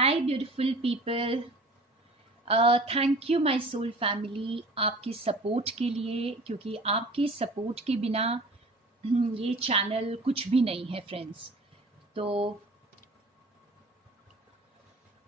Hi beautiful people, thank you my soul family आपकी support के लिए, क्योंकि आपके सपोर्ट के बिना ये चैनल कुछ भी नहीं है फ्रेंड्स। तो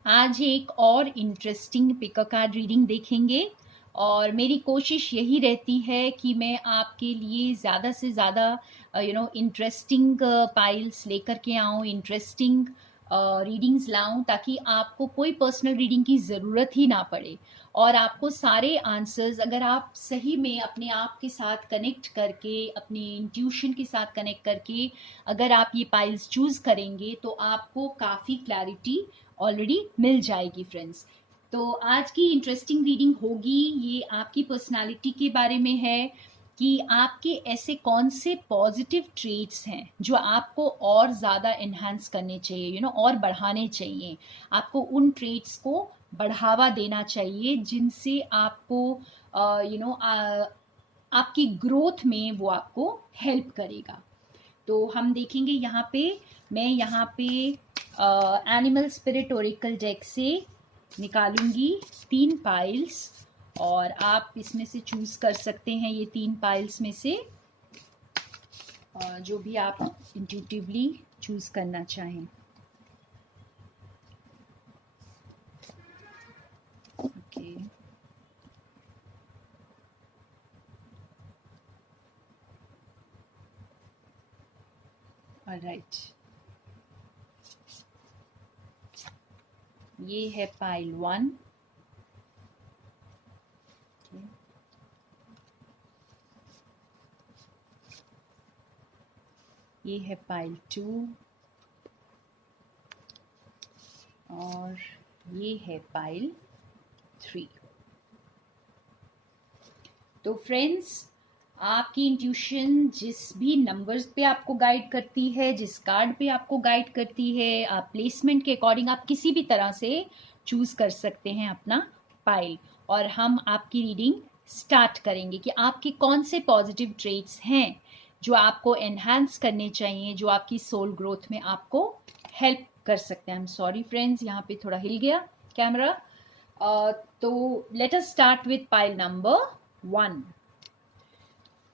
आज एक और इंटरेस्टिंग पिक कार्ड रीडिंग देखेंगे और मेरी कोशिश यही रहती है कि मैं आपके लिए ज़्यादा से ज़्यादा इंटरेस्टिंग पाइल्स लेकर के आऊँ, इंटरेस्टिंग रीडिंग्स लाऊं, ताकि आपको कोई पर्सनल रीडिंग की ज़रूरत ही ना पड़े और आपको सारे आंसर्स अगर आप सही में अपने आप के साथ कनेक्ट करके, अपने इंट्यूशन के साथ कनेक्ट करके अगर आप ये पाइल्स चूज़ करेंगे तो आपको काफ़ी क्लैरिटी ऑलरेडी मिल जाएगी फ्रेंड्स। तो आज की इंटरेस्टिंग रीडिंग होगी, ये आपकी पर्सनालिटी के बारे में है कि आपके ऐसे कौन से पॉजिटिव ट्रेट्स हैं जो आपको और ज़्यादा इन्हांस करने चाहिए, और बढ़ाने चाहिए। आपको उन ट्रेट्स को बढ़ावा देना चाहिए जिनसे आपको आपकी ग्रोथ में वो आपको हेल्प करेगा। तो हम देखेंगे मैं यहाँ पे एनिमल स्पिरिट ओरेकल डेक से निकालूंगी 3 पाइल्स और आप इसमें से चूज कर सकते हैं ये 3 पाइल्स में से जो भी आप इंट्यूटिवली चूज करना चाहें। ओके, ऑलराइट, ये है पाइल 1, ये है पाइल 2 और ये है पाइल 3। तो फ्रेंड्स, आपकी इंट्यूशन जिस भी नंबर्स पे आपको गाइड करती है, जिस कार्ड पे आपको गाइड करती है, आप प्लेसमेंट के अकॉर्डिंग आप किसी भी तरह से चूज कर सकते हैं अपना पाइल। और हम आपकी रीडिंग स्टार्ट करेंगे कि आपके कौन से पॉजिटिव ट्रेट्स हैं जो आपको एनहांस करने चाहिए, जो आपकी सोल ग्रोथ में आपको हेल्प कर सकते हैं। आई एम सॉरी फ्रेंड्स, यहाँ पे थोड़ा हिल गया कैमरा। तो let us start with pile number 1।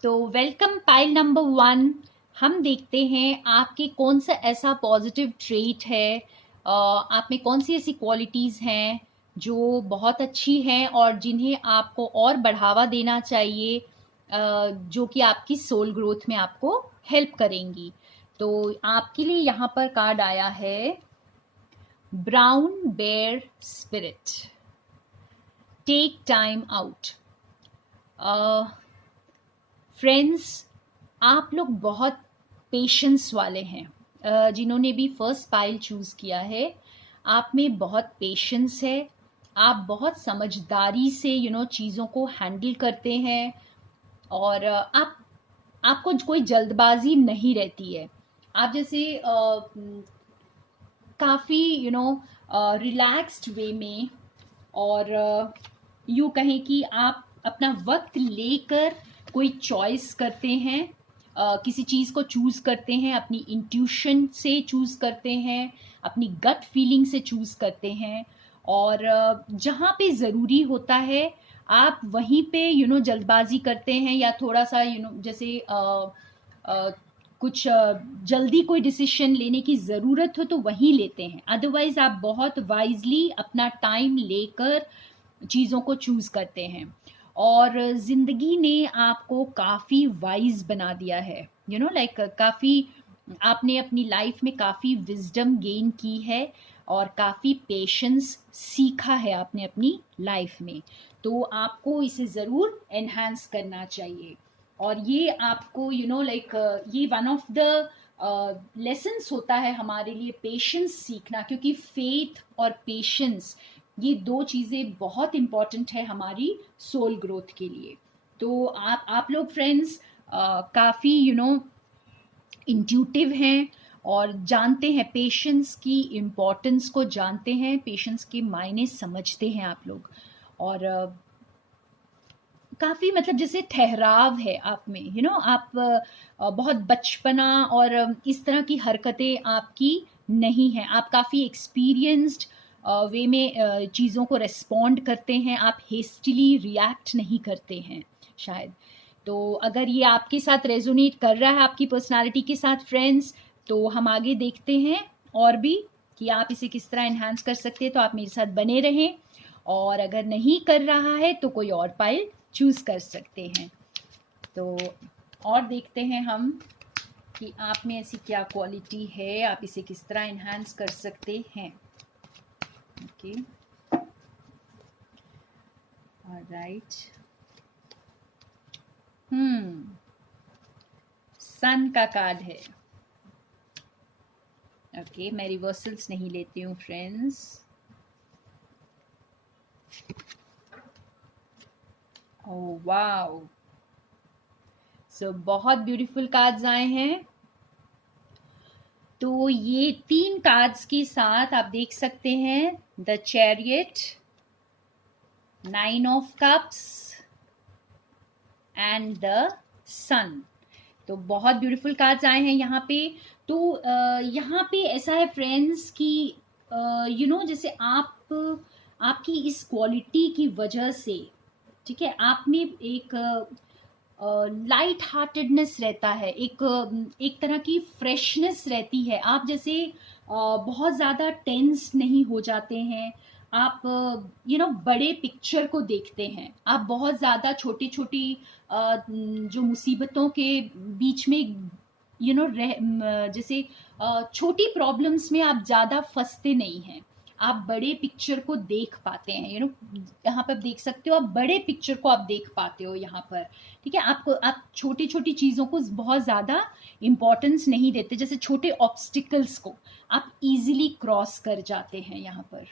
तो वेलकम पाइल नंबर 1। हम देखते हैं आपके कौन सा ऐसा पॉजिटिव ट्रेट है, आप में कौन सी ऐसी क्वालिटीज़ हैं जो बहुत अच्छी हैं और जिन्हें आपको और बढ़ावा देना चाहिए, जो कि आपकी सोल ग्रोथ में आपको हेल्प करेंगी। तो आपके लिए यहाँ पर कार्ड आया है brown bear spirit, take time out. Friends, आप लोग बहुत पेशेंस वाले हैं। जिन्होंने भी फर्स्ट पाइल चूज़ किया है, आप में बहुत पेशेंस है। आप बहुत समझदारी से चीज़ों को हैंडल करते हैं और आपको कोई जल्दबाजी नहीं रहती है। आप जैसे काफ़ी रिलैक्स्ड वे में और यूँ कहें कि आप अपना वक्त लेकर कोई चॉइस करते हैं, किसी चीज़ को चूज़ करते हैं, अपनी इंट्यूशन से चूज़ करते हैं, अपनी गट फीलिंग से चूज़ करते हैं। और जहाँ पे ज़रूरी होता है आप वहीं पे जल्दबाजी करते हैं या थोड़ा सा जैसे कुछ जल्दी कोई डिसीजन लेने की ज़रूरत हो तो वहीं लेते हैं। अदरवाइज़ आप बहुत वाइजली अपना टाइम लेकर चीज़ों को चूज़ करते हैं। और ज़िंदगी ने आपको काफ़ी वाइज बना दिया है, काफ़ी आपने अपनी लाइफ में काफ़ी विजडम गेन की है और काफ़ी पेशेंस सीखा है आपने अपनी लाइफ में। तो आपको इसे ज़रूर एनहांस करना चाहिए। और ये आपको ये वन ऑफ द लेसन्स होता है हमारे लिए, पेशेंस सीखना, क्योंकि फेथ और पेशेंस ये 2 चीज़ें बहुत इम्पॉर्टेंट है हमारी सोल ग्रोथ के लिए। तो आप लोग फ्रेंड्स काफ़ी इंट्यूटिव हैं और जानते हैं, पेशेंस की इम्पोर्टेंस को जानते हैं, पेशेंस के मायने समझते हैं आप लोग। और काफ़ी जैसे ठहराव है आप में, आप बहुत बचपना और इस तरह की हरकतें आपकी नहीं हैं। आप काफ़ी एक्सपीरियंस्ड वे में चीज़ों को रेस्पॉन्ड करते हैं, आप हेस्टिली रिएक्ट नहीं करते हैं शायद। तो अगर ये आपके साथ रेजोनेट कर रहा है आपकी पर्सनालिटी के साथ फ्रेंड्स, तो हम आगे देखते हैं और भी कि आप इसे किस तरह इन्हांस कर सकते हैं। तो आप मेरे साथ बने रहें, और अगर नहीं कर रहा है तो कोई और पाइल चूज़ कर सकते हैं। तो और देखते हैं हम कि आप में ऐसी क्या क्वालिटी है, आप इसे किस तरह इन्हांस कर सकते हैं। Okay, alright. सन का कार्ड है। ओके, मैं रिवर्सल्स नहीं लेती हूँ फ्रेंड्स। ओह वाओ, सो बहुत ब्यूटीफुल कार्ड्स आए हैं। तो ये 3 कार्ड्स के साथ आप देख सकते हैं the chariot, 9 of cups and the sun. तो बहुत ब्यूटीफुल कार्ड्स आए हैं यहाँ पे। तो यहाँ पे ऐसा है फ्रेंड्स कि जैसे आपकी इस क्वालिटी की वजह से, ठीक है, आप में एक लाइट हार्टेडनेस रहता है, एक तरह की फ्रेशनेस रहती है। आप जैसे बहुत ज़्यादा टेंस नहीं हो जाते हैं, आप बड़े पिक्चर को देखते हैं। आप बहुत ज़्यादा छोटी छोटी जो मुसीबतों के बीच में जैसे छोटी प्रॉब्लम्स में आप ज़्यादा फंसते नहीं हैं। आप बड़े पिक्चर को देख पाते हैं। यहाँ पर देख सकते हो, आप बड़े पिक्चर को आप देख पाते हो यहाँ पर, ठीक है। आप छोटी छोटी चीज़ों को बहुत ज़्यादा इम्पोर्टेंस नहीं देते, जैसे छोटे ऑब्स्टिकल्स को आप इजीली क्रॉस कर जाते हैं यहाँ पर।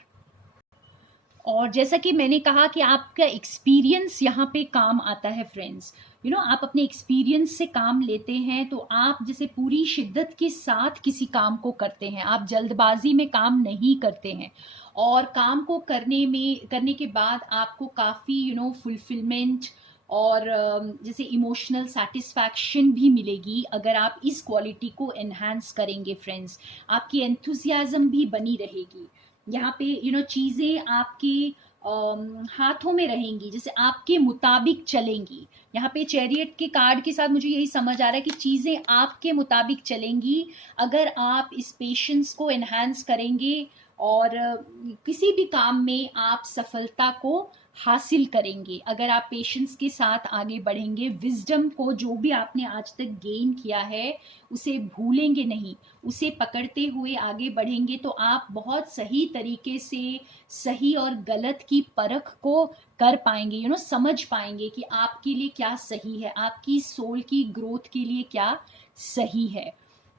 और जैसा कि मैंने कहा कि आपका एक्सपीरियंस यहाँ पे काम आता है फ्रेंड्स। आप अपने एक्सपीरियंस से काम लेते हैं, तो आप जैसे पूरी शिद्दत के साथ किसी काम को करते हैं, आप जल्दबाजी में काम नहीं करते हैं, और काम को करने के बाद आपको काफ़ी फुलफिलमेंट और जैसे इमोशनल सेटिस्फैक्शन भी मिलेगी अगर आप इस क्वालिटी को एनहांस करेंगे फ्रेंड्स। आपकी एंथुसियाज्म भी बनी रहेगी यहाँ पे। चीज़ें आपके हाथों में रहेंगी, जैसे आपके मुताबिक चलेंगी। यहाँ पे चैरियट के कार्ड के साथ मुझे यही समझ आ रहा है कि चीज़ें आपके मुताबिक चलेंगी अगर आप इस पेशेंस को एनहांस करेंगे, और किसी भी काम में आप सफलता को हासिल करेंगे अगर आप पेशेंस के साथ आगे बढ़ेंगे। विजडम को, जो भी आपने आज तक गेन किया है, उसे भूलेंगे नहीं, उसे पकड़ते हुए आगे बढ़ेंगे, तो आप बहुत सही तरीके से सही और गलत की परख को कर पाएंगे। समझ पाएंगे कि आपके लिए क्या सही है, आपकी सोल की ग्रोथ के लिए क्या सही है।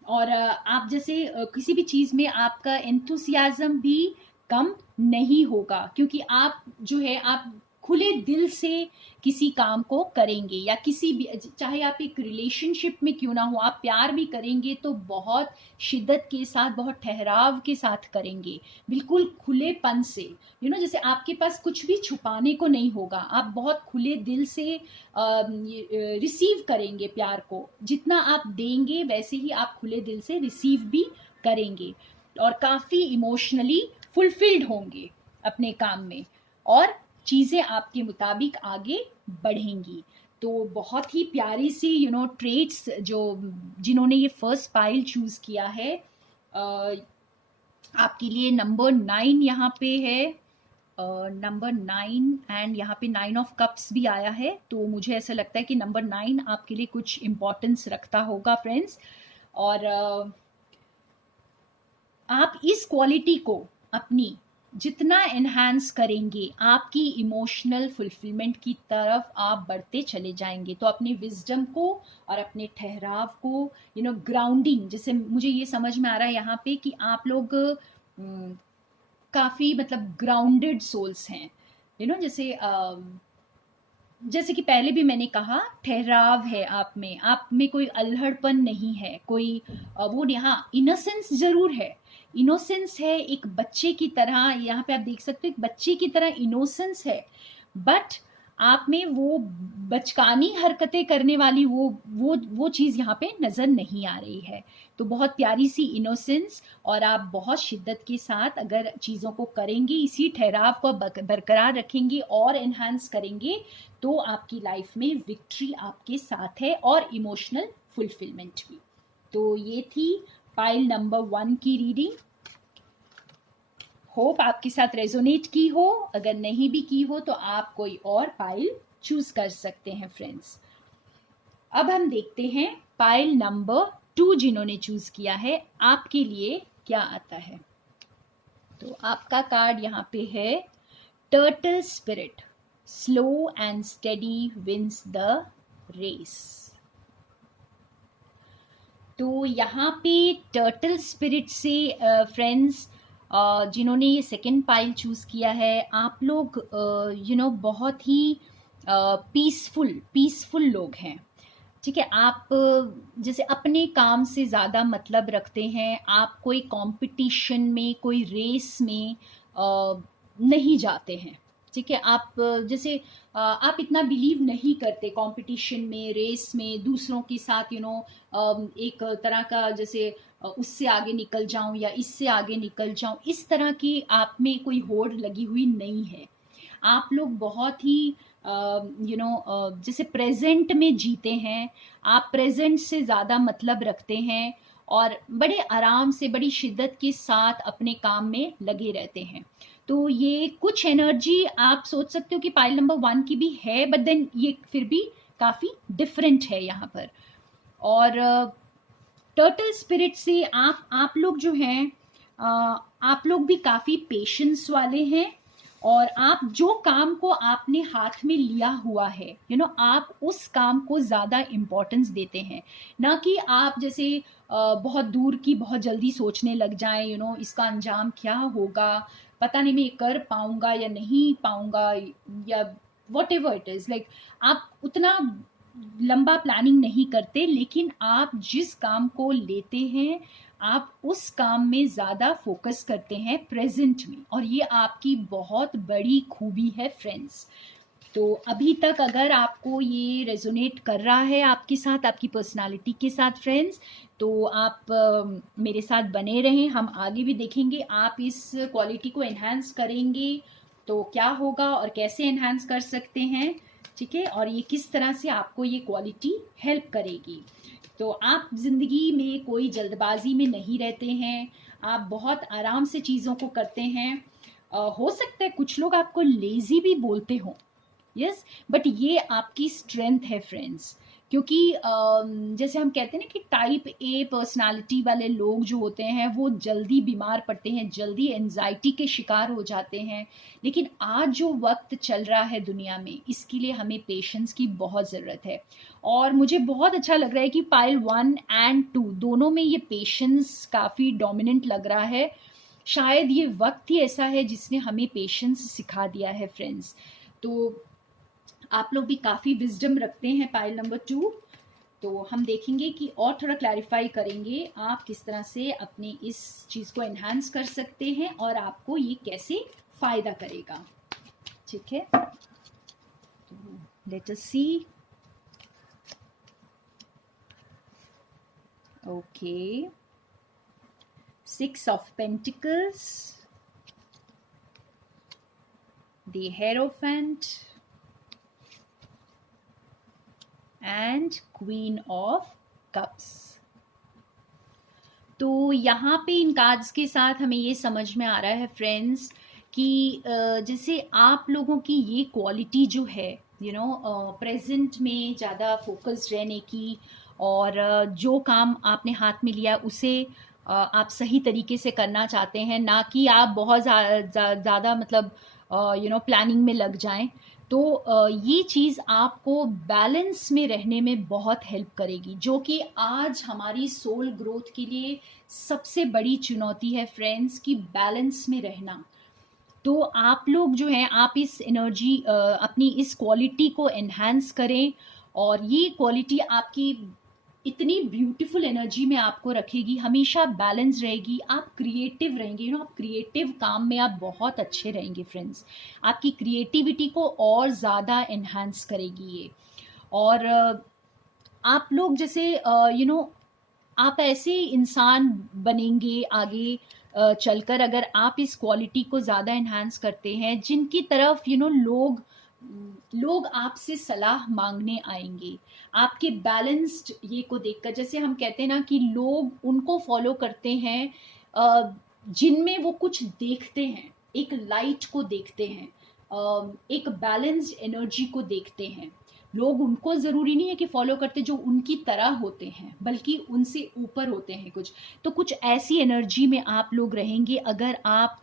और आप जैसे किसी भी चीज़ में आपका एंथुसियाज्म भी कम नहीं होगा, क्योंकि आप जो है आप खुले दिल से किसी काम को करेंगे, या किसी भी, चाहे आप एक रिलेशनशिप में क्यों ना हो, आप प्यार भी करेंगे तो बहुत शिद्दत के साथ, बहुत ठहराव के साथ करेंगे, बिल्कुल खुलेपन से। जैसे आपके पास कुछ भी छुपाने को नहीं होगा, आप बहुत खुले दिल से रिसीव करेंगे प्यार को। जितना आप देंगे वैसे ही आप खुले दिल से रिसीव भी करेंगे, और काफ़ी इमोशनली फुलफिल्ड होंगे अपने काम में, और चीज़ें आपके मुताबिक आगे बढ़ेंगी। तो बहुत ही प्यारी सी ट्रेट्स जिन्होंने ये फर्स्ट पाइल चूज़ किया है, आपके लिए नंबर 9 यहाँ पे है, नंबर 9, एंड यहाँ पे 9 ऑफ कप्स भी आया है। तो मुझे ऐसा लगता है कि नंबर 9 आपके लिए कुछ इम्पोर्टेंस रखता होगा फ्रेंड्स। और आप इस क्वालिटी को अपनी जितना एनहांस करेंगे, आपकी इमोशनल फुलफिलमेंट की तरफ आप बढ़ते चले जाएंगे। तो अपने विजडम को और अपने ठहराव को, ग्राउंडिंग, जैसे मुझे ये समझ में आ रहा है यहाँ पे कि आप लोग काफ़ी मतलब ग्राउंडेड सोल्स हैं। जैसे कि पहले भी मैंने कहा, ठहराव है आप में कोई अल्हड़पन नहीं है, कोई वो नहीं। हाँ, इनोसेंस जरूर है, इनोसेंस है एक बच्चे की तरह। यहाँ पे आप देख सकते हो एक बच्चे की तरह इनोसेंस है, बट आप में वो बचकानी हरकतें करने वाली वो चीज़ यहाँ पे नज़र नहीं आ रही है। तो बहुत प्यारी सी इनोसेंस, और आप बहुत शिद्दत के साथ अगर चीज़ों को करेंगे, इसी ठहराव को बरकरार रखेंगे और एनहांस करेंगे, तो आपकी लाइफ में विक्ट्री आपके साथ है, और इमोशनल फुलफिलमेंट भी। तो ये थी पाइल नंबर 1 की रीडिंग। होप आपके साथ रेजोनेट की हो। अगर नहीं भी की हो तो आप कोई और पाइल चूज कर सकते हैं फ्रेंड्स। अब हम देखते हैं पाइल नंबर 2 जिन्होंने चूज किया है, आपके लिए क्या आता है। तो आपका कार्ड यहाँ पे है turtle spirit, slow and steady wins the race. तो यहाँ पे टर्टल स्पिरिट से फ्रेंड्स जिन्होंने ये सेकंड पाइल चूज किया है, आप लोग बहुत ही पीसफुल लोग हैं। ठीक है, आप जैसे अपने काम से ज़्यादा मतलब रखते हैं, आप कोई कंपटीशन में, कोई रेस में नहीं जाते हैं। ठीक है, आप जैसे आप इतना बिलीव नहीं करते कंपटीशन में, रेस में, दूसरों के साथ एक तरह का जैसे उससे आगे निकल जाऊं या इससे आगे निकल जाऊं, इस तरह की आप में कोई होड़ लगी हुई नहीं है। आप लोग बहुत ही जैसे प्रेजेंट में जीते हैं, आप प्रेजेंट से ज़्यादा मतलब रखते हैं और बड़े आराम से, बड़ी शिद्दत के साथ अपने काम में लगे रहते हैं। तो ये कुछ एनर्जी आप सोच सकते हो कि पाइल नंबर 1 की भी है, बट देन ये फिर भी काफ़ी डिफरेंट है यहाँ पर। और टर्टल स्पिरिट से आप लोग जो हैं, आप लोग भी काफ़ी पेशेंस वाले हैं, और आप जो काम को आपने हाथ में लिया हुआ है, आप उस काम को ज़्यादा इम्पोर्टेंस देते हैं, ना कि आप जैसे बहुत दूर की बहुत जल्दी सोचने लग जाएं, इसका अंजाम क्या होगा, पता नहीं मैं ये कर पाऊंगा या नहीं पाऊंगा, या what ever it is, like आप उतना लंबा प्लानिंग नहीं करते, लेकिन आप जिस काम को लेते हैं आप उस काम में ज़्यादा फोकस करते हैं प्रेजेंट में, और ये आपकी बहुत बड़ी खूबी है फ्रेंड्स। तो अभी तक अगर आपको ये रेजोनेट कर रहा है आपके साथ, आपकी पर्सनालिटी के साथ फ्रेंड्स, तो आप मेरे साथ बने रहें, हम आगे भी देखेंगे आप इस क्वालिटी को एनहांस करेंगे तो क्या होगा और कैसे एनहांस कर सकते हैं। ठीक है, और ये किस तरह से आपको ये क्वालिटी हेल्प करेगी। तो आप ज़िंदगी में कोई जल्दबाजी में नहीं रहते हैं, आप बहुत आराम से चीज़ों को करते हैं। हो सकता है कुछ लोग आपको लेज़ी भी बोलते हों, यस, बट ये आपकी स्ट्रेंथ है फ्रेंड्स, क्योंकि जैसे हम कहते हैं ना कि टाइप ए पर्सनालिटी वाले लोग जो होते हैं वो जल्दी बीमार पड़ते हैं, जल्दी एंजाइटी के शिकार हो जाते हैं। लेकिन आज जो वक्त चल रहा है दुनिया में, इसके लिए हमें पेशेंस की बहुत ज़रूरत है, और मुझे बहुत अच्छा लग रहा है कि पाइल 1 एंड 2 दोनों में ये पेशेंस काफ़ी डोमिनेंट लग रहा है। शायद ये वक्त ही ऐसा है जिसने हमें पेशेंस सिखा दिया है फ्रेंड्स। तो आप लोग भी काफ़ी विजडम रखते हैं पाइल नंबर 2, तो हम देखेंगे कि और थोड़ा क्लैरिफाई करेंगे आप किस तरह से अपने इस चीज़ को एनहांस कर सकते हैं और आपको ये कैसे फ़ायदा करेगा। ठीक है, तो let us see. Okay, 6 of pentacles, the hierophant and queen of cups. तो यहाँ पे इन कार्ड्स के साथ हमें ये समझ में आ रहा है फ्रेंड्स कि जैसे आप लोगों की ये क्वालिटी जो है प्रेजेंट में ज़्यादा फोकस्ड रहने की, और जो काम आपने हाथ में लिया उसे आप सही तरीके से करना चाहते हैं, ना कि आप बहुत ज़्यादा मतलब प्लानिंग में लग जाएं। तो ये चीज़ आपको बैलेंस में रहने में बहुत हेल्प करेगी, जो कि आज हमारी सोल ग्रोथ के लिए सबसे बड़ी चुनौती है फ्रेंड्स, कि बैलेंस में रहना। तो आप लोग जो हैं, आप इस एनर्जी अपनी इस क्वालिटी को एनहांस करें, और ये क्वालिटी आपकी इतनी ब्यूटीफुल एनर्जी में आपको रखेगी, हमेशा बैलेंस रहेगी, आप क्रिएटिव रहेंगे, आप क्रिएटिव काम में आप बहुत अच्छे रहेंगे फ्रेंड्स। आपकी क्रिएटिविटी को और ज़्यादा एनहांस करेगी ये। और आप लोग जैसे आप ऐसे इंसान बनेंगे आगे चलकर, अगर आप इस क्वालिटी को ज़्यादा एनहांस करते हैं, जिनकी तरफ लोग आपसे सलाह मांगने आएंगे आपके बैलेंस्ड ये को देखकर। जैसे हम कहते हैं ना कि लोग उनको फॉलो करते हैं जिनमें वो कुछ देखते हैं, एक लाइट को देखते हैं, एक बैलेंस्ड एनर्जी को देखते हैं। लोग उनको ज़रूरी नहीं है कि फॉलो करते जो उनकी तरह होते हैं, बल्कि उनसे ऊपर होते हैं कुछ। तो कुछ ऐसी एनर्जी में आप लोग रहेंगे अगर आप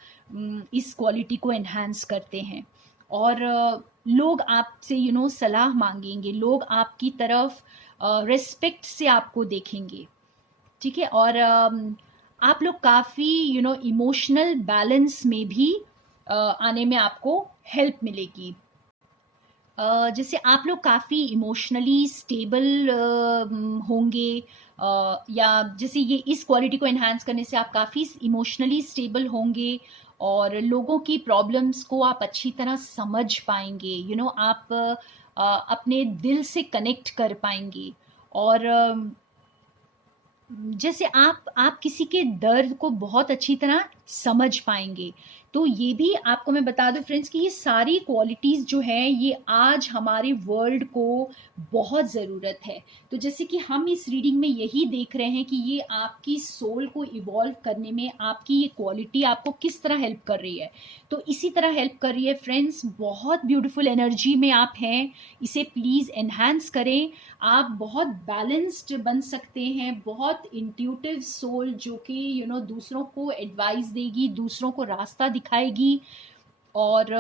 इस क्वालिटी को एनहांस करते हैं। और लोग आपसे सलाह मांगेंगे, लोग आपकी तरफ रिस्पेक्ट से आपको देखेंगे, ठीक है। और आप लोग काफ़ी इमोशनल बैलेंस में भी आने में आपको हेल्प मिलेगी। जैसे आप लोग काफ़ी इमोशनली स्टेबल होंगे, या जैसे ये इस क्वालिटी को एनहांस करने से आप काफ़ी इमोशनली स्टेबल होंगे और लोगों की प्रॉब्लम्स को आप अच्छी तरह समझ पाएंगे। आप अपने दिल से कनेक्ट कर पाएंगे। और जैसे आप किसी के दर्द को बहुत अच्छी तरह समझ पाएंगे। तो ये भी आपको मैं बता दूं फ्रेंड्स कि ये सारी क्वालिटीज़ जो हैं ये आज हमारे वर्ल्ड को बहुत ज़रूरत है। तो जैसे कि हम इस रीडिंग में यही देख रहे हैं कि ये आपकी सोल को इवॉल्व करने में आपकी ये क्वालिटी आपको किस तरह हेल्प कर रही है। तो इसी तरह हेल्प कर रही है फ्रेंड्स। बहुत ब्यूटीफुल एनर्जी में आप हैं, इसे प्लीज़ एनहांस करें। आप बहुत बैलेंस्ड बन सकते हैं, बहुत इंट्यूटिव सोल जो कि दूसरों को एडवाइस देगी, दूसरों को रास्ता दिखाएगी। और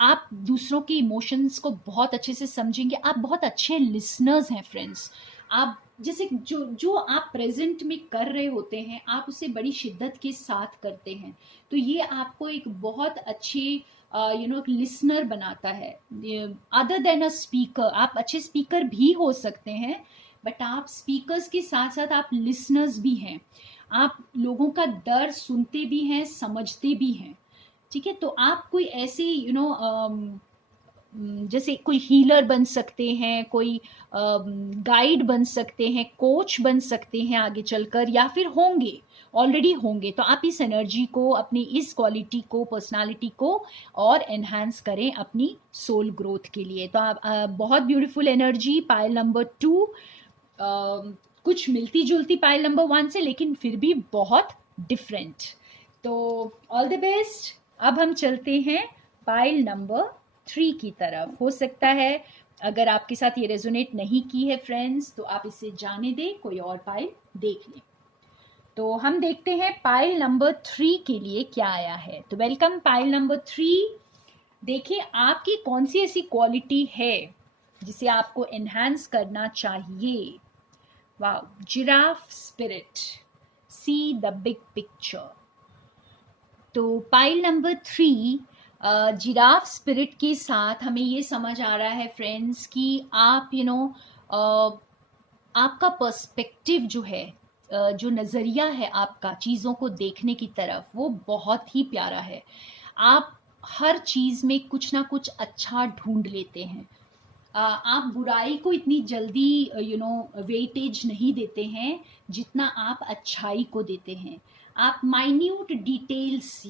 आप दूसरों के इमोशंस को बहुत अच्छे से समझेंगे। आप बहुत अच्छे लिसनर्स हैं फ्रेंड्स। आप जैसे जो आप प्रेजेंट में कर रहे होते हैं आप उसे बड़ी शिद्दत के साथ करते हैं। तो ये आपको एक बहुत अच्छे एक लिसनर बनाता है। अदर देन अ स्पीकर, आप अच्छे स्पीकर भी हो सकते हैं, बट आप स्पीकर्स के साथ साथ आप लिसनर्स भी हैं। आप लोगों का दर्द सुनते भी हैं, समझते भी हैं, ठीक है। तो आप कोई ऐसे जैसे कोई हीलर बन सकते हैं, कोई गाइड बन सकते हैं, कोच बन सकते हैं आगे चलकर, या फिर होंगे, ऑलरेडी होंगे। तो आप इस एनर्जी को, अपनी इस क्वालिटी को, पर्सनालिटी को और एनहांस करें अपनी सोल ग्रोथ के लिए। तो आप बहुत ब्यूटीफुल एनर्जी पाइल नंबर 2, कुछ मिलती जुलती पाइल नंबर 1 से, लेकिन फिर भी बहुत डिफरेंट। तो ऑल द बेस्ट। अब हम चलते हैं पाइल नंबर 3 की तरफ। हो सकता है अगर आपके साथ ये रेजोनेट नहीं की है फ्रेंड्स तो आप इसे जाने दें, कोई और पाइल देख लें। तो हम देखते हैं पाइल नंबर 3 के लिए क्या आया है। तो वेलकम पाइल नंबर 3। देखिए आपकी कौन सी ऐसी क्वालिटी है जिसे आपको एनहांस करना चाहिए। Wow, giraffe spirit, see the big picture. तो पाइल नंबर 3 जिराफ स्पिरिट के साथ हमें ये समझ आ रहा है फ्रेंड्स कि आप आपका पर्सपेक्टिव जो है, जो नज़रिया है आपका चीज़ों को देखने की तरफ, वो बहुत ही प्यारा है। आप हर चीज़ में कुछ ना कुछ अच्छा ढूंढ लेते हैं। आप बुराई को इतनी जल्दी वेटेज नहीं देते हैं जितना आप अच्छाई को देते हैं। आप माइन्यूट डिटेल्स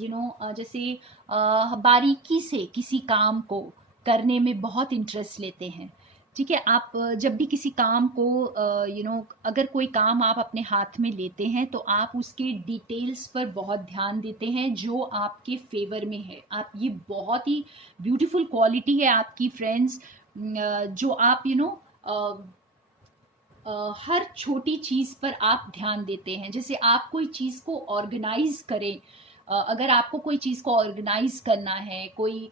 जैसे बारीकी से किसी काम को करने में बहुत इंटरेस्ट लेते हैं, ठीक है। आप जब भी किसी काम को अगर कोई काम आप अपने हाथ में लेते हैं तो आप उसके डिटेल्स पर बहुत ध्यान देते हैं जो आपके फेवर में है। आप ये बहुत ही ब्यूटीफुल क्वालिटी है आपकी फ्रेंड्स, जो आप हर छोटी चीज़ पर आप ध्यान देते हैं। जैसे आप कोई चीज़ को ऑर्गेनाइज करें, अगर आपको कोई चीज़ को ऑर्गेनाइज करना है, कोई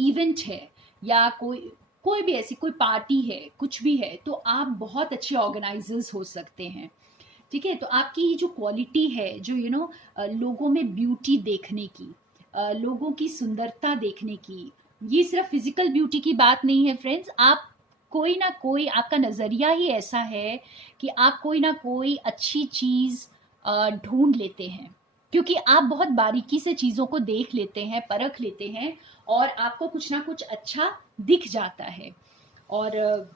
इवेंट है या कोई भी ऐसी कोई पार्टी है, कुछ भी है, तो आप बहुत अच्छे ऑर्गेनाइजर्स हो सकते हैं, ठीक है। तो आपकी ये जो क्वालिटी है, जो लोगों में ब्यूटी देखने की, लोगों की सुंदरता देखने की, ये सिर्फ फिजिकल ब्यूटी की बात नहीं है फ्रेंड्स। आप कोई ना कोई आपका नज़रिया ही ऐसा है कि आप कोई ना कोई अच्छी चीज़ ढूंढ लेते हैं, क्योंकि आप बहुत बारीकी से चीज़ों को देख लेते हैं, परख लेते हैं, और आपको कुछ ना कुछ अच्छा दिख जाता है। और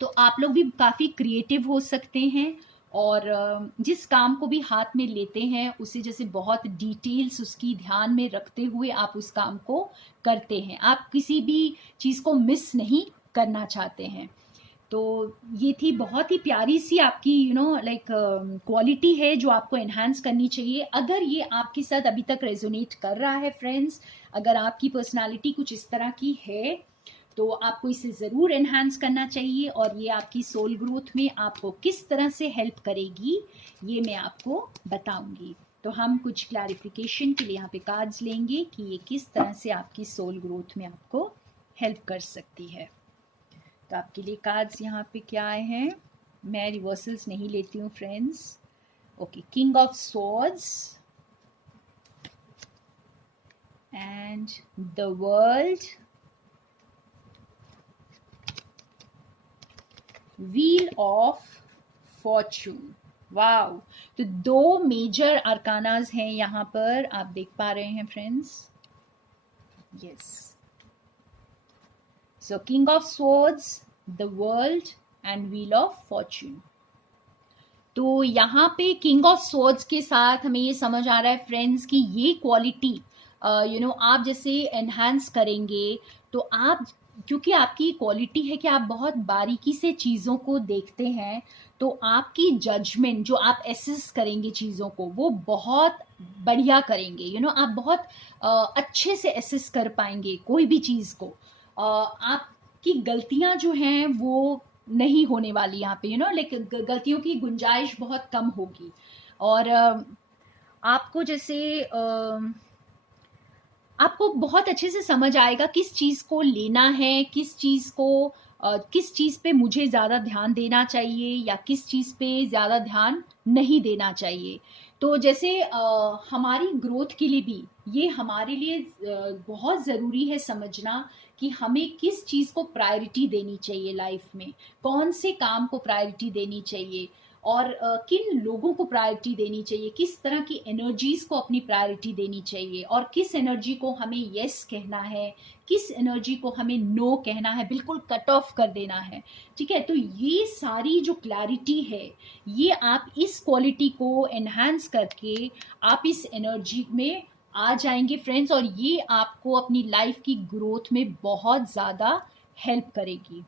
तो आप लोग भी काफ़ी क्रिएटिव हो सकते हैं, और जिस काम को भी हाथ में लेते हैं उसे जैसे बहुत डिटेल्स उसकी ध्यान में रखते हुए आप उस काम को करते हैं। आप किसी भी चीज़ को मिस नहीं करना चाहते हैं। तो ये थी बहुत ही प्यारी सी आपकी लाइक क्वालिटी है जो आपको एनहांस करनी चाहिए। अगर ये आपके साथ अभी तक रेजोनेट कर रहा है फ्रेंड्स, अगर आपकी पर्सनालिटी कुछ इस तरह की है, तो आपको इसे ज़रूर एनहांस करना चाहिए। और ये आपकी सोल ग्रोथ में आपको किस तरह से हेल्प करेगी ये मैं आपको बताऊंगी। तो हम कुछ क्लैरिफिकेशन के लिए यहाँ पे कार्ड्स लेंगे कि ये किस तरह से आपकी सोल ग्रोथ में आपको हेल्प कर सकती है। तो आपके लिए कार्ड्स यहाँ पे क्या आए हैं, मैं रिवर्सल्स नहीं लेती हूँ friends. Okay, king of swords and the world, wheel of Fortune. Wow, तो दो मेजर अरकानाज हैं यहाँ पर, आप देख पा रहे हैं friends. Yes, so king of swords, the world and wheel of Fortune. तो यहाँ पे किंग ऑफ स्वॉर्ड्स के साथ हमें ये समझ आ रहा है फ्रेंड्स कि ये क्वालिटी आप जैसे एनहांस करेंगे, तो आप, क्योंकि आपकी क्वालिटी है कि आप बहुत बारीकी से चीज़ों को देखते हैं, तो आपकी जजमेंट जो आप एसेस करेंगे चीज़ों को वो बहुत बढ़िया करेंगे। आप बहुत अच्छे से एसेस कर पाएंगे कोई भी चीज़ को। आपकी गलतियां जो हैं वो नहीं होने वाली यहाँ पे, लाइक गलतियों की गुंजाइश बहुत कम होगी। और आपको जैसे आपको बहुत अच्छे से समझ आएगा किस चीज़ को लेना है, किस चीज़ पे मुझे ज़्यादा ध्यान देना चाहिए या किस चीज़ पे ज़्यादा ध्यान नहीं देना चाहिए। तो जैसे हमारी ग्रोथ के लिए भी ये हमारे लिए बहुत ज़रूरी है समझना कि हमें किस चीज़ को प्रायोरिटी देनी चाहिए लाइफ में, कौन से काम को प्रायोरिटी देनी चाहिए, और किन लोगों को प्रायोरिटी देनी चाहिए, किस तरह की एनर्जीज को अपनी प्रायोरिटी देनी चाहिए, और किस एनर्जी को हमें यस कहना है, किस एनर्जी को हमें नो कहना है, बिल्कुल कट ऑफ कर देना है। ठीक है, तो ये सारी जो क्लैरिटी है ये आप इस क्वालिटी को एनहांस करके आप इस एनर्जी में आ जाएंगे फ्रेंड्स, और ये आपको अपनी लाइफ की ग्रोथ में बहुत ज़्यादा हेल्प करेगी।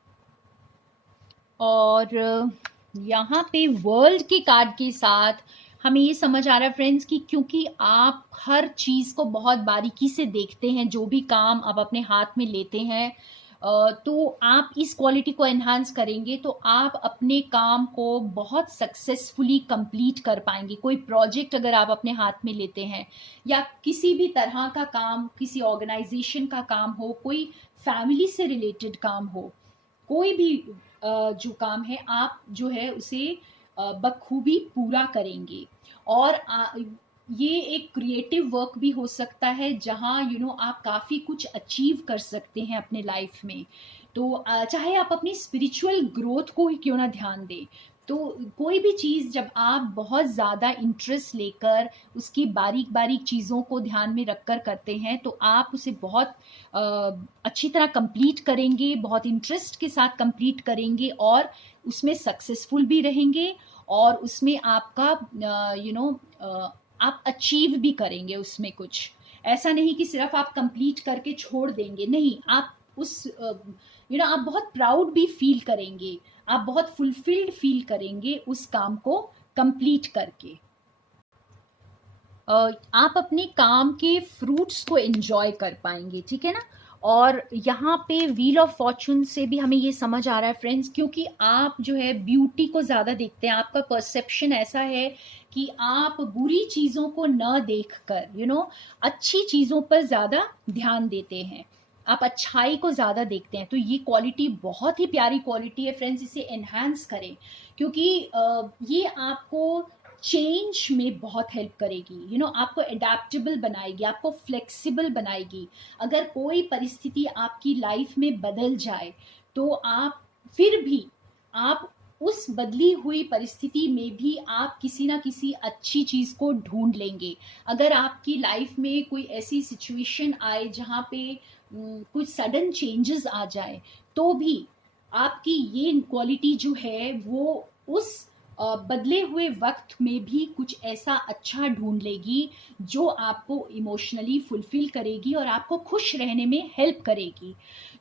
और यहाँ पे वर्ल्ड के कार्ड के साथ हमें ये समझ आ रहा है फ्रेंड्स कि क्योंकि आप हर चीज़ को बहुत बारीकी से देखते हैं, जो भी काम आप अपने हाथ में लेते हैं, तो आप इस क्वालिटी को एनहांस करेंगे तो आप अपने काम को बहुत सक्सेसफुली कंप्लीट कर पाएंगे। कोई प्रोजेक्ट अगर आप अपने हाथ में लेते हैं या किसी भी तरह का काम, किसी ऑर्गेनाइजेशन का काम हो, कोई फैमिली से रिलेटेड काम हो, कोई भी जो काम है आप जो है उसे बखूबी पूरा करेंगे। और ये एक क्रिएटिव वर्क भी हो सकता है जहाँ आप काफ़ी कुछ अचीव कर सकते हैं अपने लाइफ में। तो चाहे आप अपनी स्पिरिचुअल ग्रोथ को ही क्यों ना ध्यान दें, तो कोई भी चीज़ जब आप बहुत ज़्यादा इंटरेस्ट लेकर उसकी बारीक बारीक चीज़ों को ध्यान में रखकर करते हैं तो आप उसे बहुत अच्छी तरह कंप्लीट करेंगे, बहुत इंटरेस्ट के साथ कंप्लीट करेंगे और उसमें सक्सेसफुल भी रहेंगे, और उसमें आपका आप अचीव भी करेंगे उसमें कुछ। ऐसा नहीं कि सिर्फ आप कंप्लीट करके छोड़ देंगे, नहीं, आप उस आप बहुत प्राउड भी फील करेंगे, आप बहुत फुलफिल्ड फील करेंगे उस काम को कंप्लीट करके। आप अपने काम के फ्रूट्स को एंजॉय कर पाएंगे, ठीक है ना। और यहाँ पे व्हील ऑफ फॉर्चून से भी हमें ये समझ आ रहा है फ्रेंड्स, क्योंकि आप जो है ब्यूटी को ज़्यादा देखते हैं, आपका परसेप्शन ऐसा है कि आप बुरी चीज़ों को न देखकर अच्छी चीज़ों पर ज़्यादा ध्यान देते हैं, आप अच्छाई को ज़्यादा देखते हैं। तो ये क्वालिटी बहुत ही प्यारी क्वालिटी है फ्रेंड्स, इसे एनहांस करें, क्योंकि ये आपको चेंज में बहुत हेल्प करेगी। आपको एडेप्टेबल बनाएगी, आपको फ्लेक्सिबल बनाएगी। अगर कोई परिस्थिति आपकी लाइफ में बदल जाए तो आप फिर भी आप उस बदली हुई परिस्थिति में भी आप किसी ना किसी अच्छी चीज़ को ढूंढ लेंगे। अगर आपकी लाइफ में कोई ऐसी सिचुएशन आए जहाँ पे कुछ सडन चेंजेस आ जाए, तो भी आपकी ये क्वालिटी जो है वो उस बदले हुए वक्त में भी कुछ ऐसा अच्छा ढूंढ लेगी जो आपको इमोशनली फुलफिल करेगी और आपको खुश रहने में हेल्प करेगी।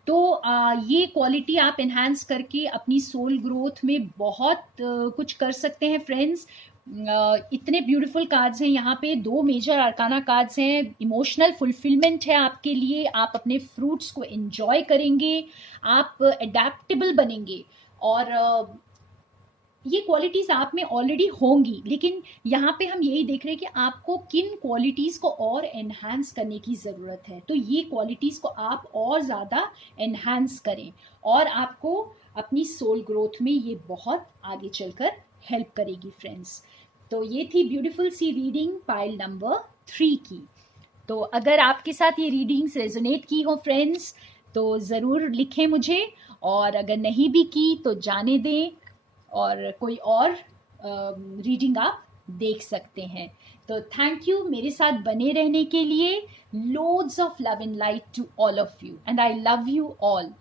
तो ये क्वालिटी आप एनहांस करके अपनी सोल ग्रोथ में बहुत कुछ कर सकते हैं फ्रेंड्स। इतने ब्यूटीफुल कार्ड्स हैं यहाँ पे, 2 मेजर अरकाना कार्ड्स हैं। इमोशनल फुलफिलमेंट है आपके लिए, आप अपने फ्रूट्स को एंजॉय करेंगे, आप एडेप्टेबल बनेंगे, और ये क्वालिटीज़ आप में ऑलरेडी होंगी, लेकिन यहाँ पे हम यही देख रहे हैं कि आपको किन क्वालिटीज़ को और एनहांस करने की ज़रूरत है। तो ये क्वालिटीज़ को आप और ज़्यादा एनहांस करें और आपको अपनी सोल ग्रोथ में ये बहुत आगे चलकर हेल्प करेगी फ्रेंड्स। तो ये थी ब्यूटीफुल सी रीडिंग पाइल नंबर 3 की। तो अगर आपके साथ ये रीडिंग्स रेजोनेट की हो फ्रेंड्स, तो ज़रूर लिखें मुझे, और अगर नहीं भी की तो जाने दें, और कोई और रीडिंग आप देख सकते हैं। तो थैंक यू मेरे साथ बने रहने के लिए। Loads of love and light to all of you, and I love you all.